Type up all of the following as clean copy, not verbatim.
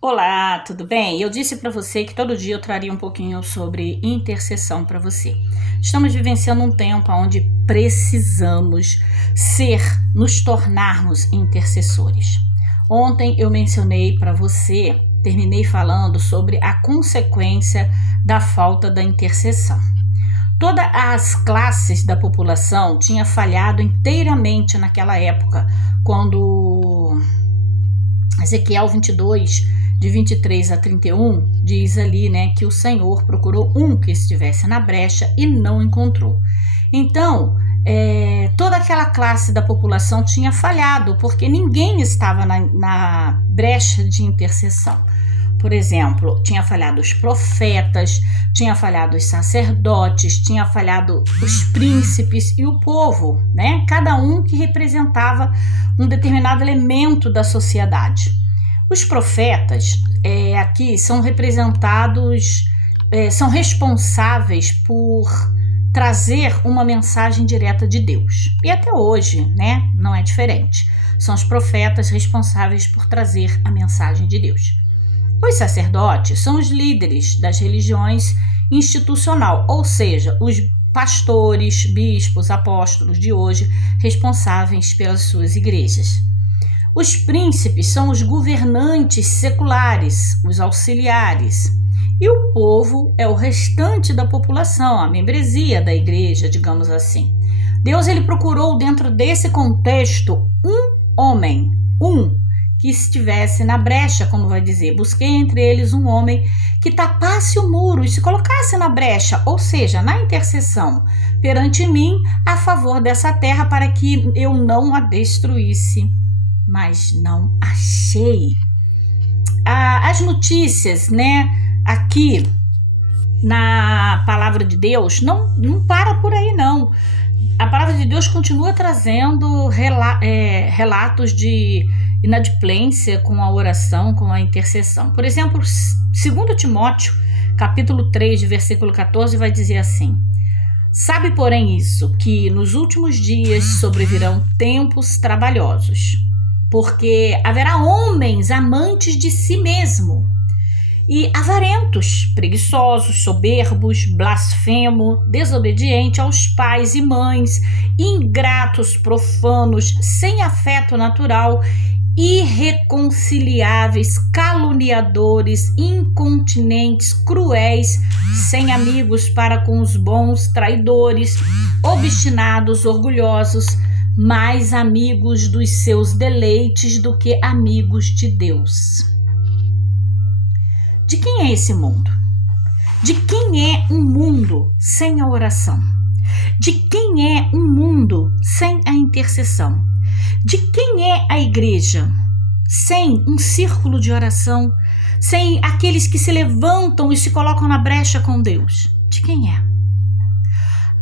Olá, tudo bem? Eu disse para você que todo dia eu traria um pouquinho sobre intercessão para você. Estamos vivenciando um tempo onde precisamos nos tornarmos intercessores. Ontem eu mencionei para você, terminei falando sobre a consequência da falta da intercessão. Todas as classes da população tinham falhado inteiramente naquela época, quando Ezequiel 22, de 23 a 31, diz ali, né, que o Senhor procurou um que estivesse na brecha e não encontrou. Então, toda aquela classe da população tinha falhado, porque ninguém estava na brecha de intercessão. Por exemplo, tinha falhado os profetas, tinha falhado os sacerdotes, tinha falhado os príncipes e o povo, né? Cada um que representava um determinado elemento da sociedade. Os profetas aqui são representados, são responsáveis por trazer uma mensagem direta de Deus. E até hoje, né, não é diferente. São os profetas responsáveis por trazer a mensagem de Deus. Os sacerdotes são os líderes das religiões institucional, ou seja, os pastores, bispos, apóstolos de hoje, responsáveis pelas suas igrejas. Os príncipes são os governantes seculares, os auxiliares. E o povo é o restante da população, a membresia da igreja, digamos assim. Deus ele procurou dentro desse contexto um homem, que estivesse na brecha, como vai dizer. Busquei entre eles um homem que tapasse o muro e se colocasse na brecha, ou seja, na intercessão, perante mim, a favor dessa terra, para que eu não a destruísse. Mas não achei. As notícias, né, aqui na palavra de Deus, não para por aí, não. A palavra de Deus continua trazendo relatos de inadimplência com a oração, com a intercessão. Por exemplo, 2 Timóteo, capítulo 3, versículo 14, vai dizer assim: sabe, porém, isso, que nos últimos dias sobrevirão tempos trabalhosos, porque haverá homens amantes de si mesmo, e avarentos, preguiçosos, soberbos, blasfemos, desobedientes aos pais e mães, ingratos, profanos, sem afeto natural, irreconciliáveis, caluniadores, incontinentes, cruéis, sem amigos para com os bons, traidores, obstinados, orgulhosos, mais amigos dos seus deleites do que amigos de Deus. De quem é esse mundo? De quem é um mundo sem a oração? De quem é um mundo sem a intercessão? De quem é a igreja sem um círculo de oração, sem aqueles que se levantam e se colocam na brecha com Deus? De quem é?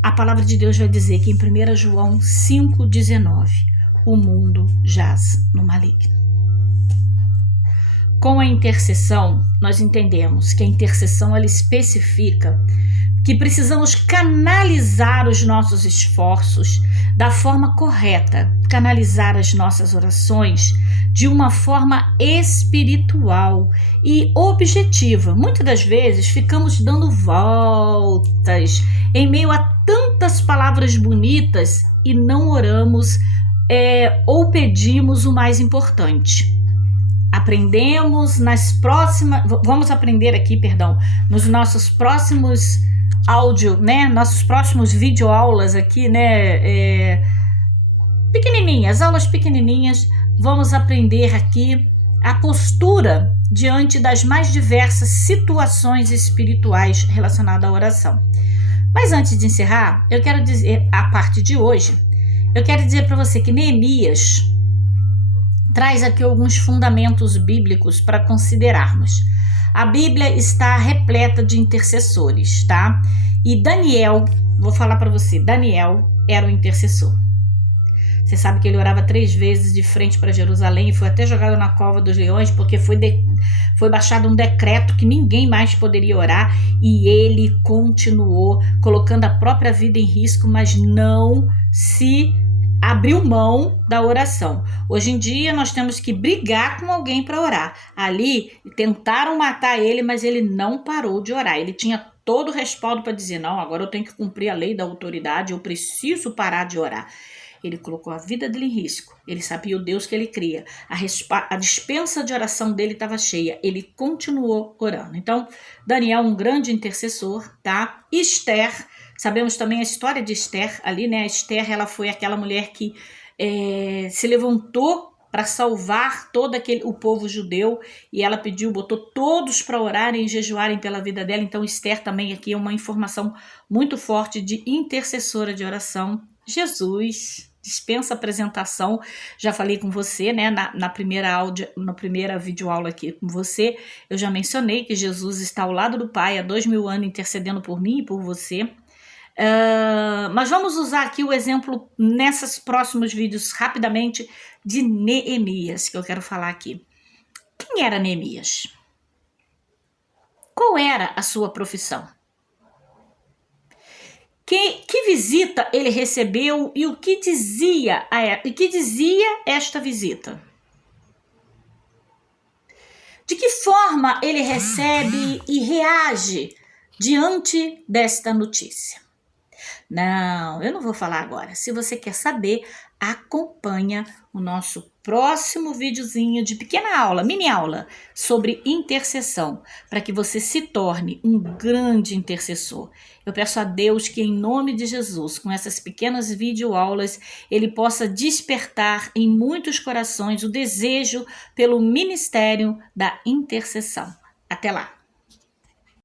A palavra de Deus vai dizer que em 1 João 5,19, o mundo jaz no maligno. Com a intercessão, nós entendemos que a intercessão ela especifica que precisamos canalizar os nossos esforços da forma correta, canalizar as nossas orações de uma forma espiritual e objetiva. Muitas das vezes ficamos dando voltas em meio a tantas palavras bonitas e não oramos ou pedimos o mais importante. Vamos aprender aqui, nos nossos próximos áudio, né, nossos próximos videoaulas aqui, né, pequenininhas, aulas pequenininhas, vamos aprender aqui a postura diante das mais diversas situações espirituais relacionadas à oração. Mas antes de encerrar, eu quero dizer, a parte de hoje, eu quero dizer para você que Neemias traz aqui alguns fundamentos bíblicos para considerarmos. A Bíblia está repleta de intercessores, tá? E Daniel, vou falar para você, Daniel era o intercessor. Você sabe que ele orava 3 vezes de frente para Jerusalém e foi até jogado na cova dos leões, porque foi baixado um decreto que ninguém mais poderia orar, e ele continuou colocando a própria vida em risco, mas não se abriu mão da oração. Hoje em dia nós temos que brigar com alguém para orar. Ali tentaram matar ele, mas ele não parou de orar. Ele tinha todo o respaldo para dizer, não, agora eu tenho que cumprir a lei da autoridade, eu preciso parar de orar. Ele colocou a vida dele em risco. Ele sabia o Deus que ele cria. A dispensa de oração dele estava cheia. Ele continuou orando. Então, Daniel, um grande intercessor, tá? Esther, sabemos também a história de Esther ali, né? A Esther, ela foi aquela mulher que se levantou para salvar todo o povo judeu, e ela botou todos para orarem e jejuarem pela vida dela. Então, Esther também aqui é uma informação muito forte de intercessora de oração. Jesus dispensa apresentação, já falei com você, né, na primeira videoaula aqui com você, eu já mencionei que Jesus está ao lado do Pai há 2000 anos intercedendo por mim e por você. Mas vamos usar aqui o exemplo nesses próximos vídeos rapidamente de Neemias, que eu quero falar aqui. Quem era Neemias? Qual era a sua profissão? Que visita ele recebeu e o que dizia esta visita? De que forma ele recebe e reage diante desta notícia? Não, eu não vou falar agora. Se você quer saber, acompanha o nosso próximo videozinho de pequena aula, mini aula, sobre intercessão, para que você se torne um grande intercessor. Eu peço a Deus que, em nome de Jesus, com essas pequenas videoaulas, Ele possa despertar em muitos corações o desejo pelo ministério da intercessão. Até lá!